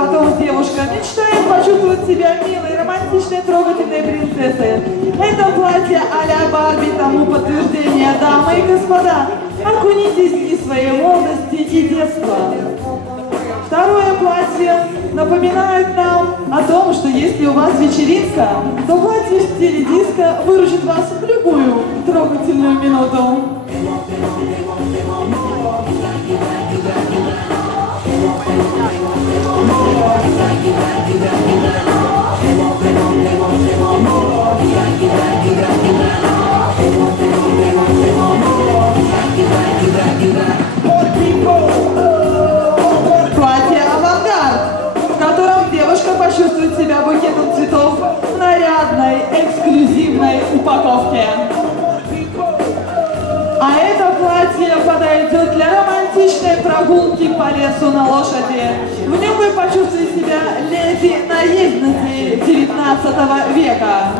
потом девушка мечтает почувствовать себя милой, романтичной, трогательной принцессой. Это платье а-ля Барби тому подтверждение, дамы и господа. Окунитесь в дни своей молодости и детства. Второе платье напоминает нам о том, что если у вас вечеринка, то платье в стиле диско выручит вас в любую трогательную минуту. Платье «Авангард», в котором девушка почувствует себя букетом цветов в нарядной, эксклюзивной упаковке. А это платье подойдет для романтичной прогулки по лесу на лошади. В нем вы почувствуете себя леди-наездницей 19 века.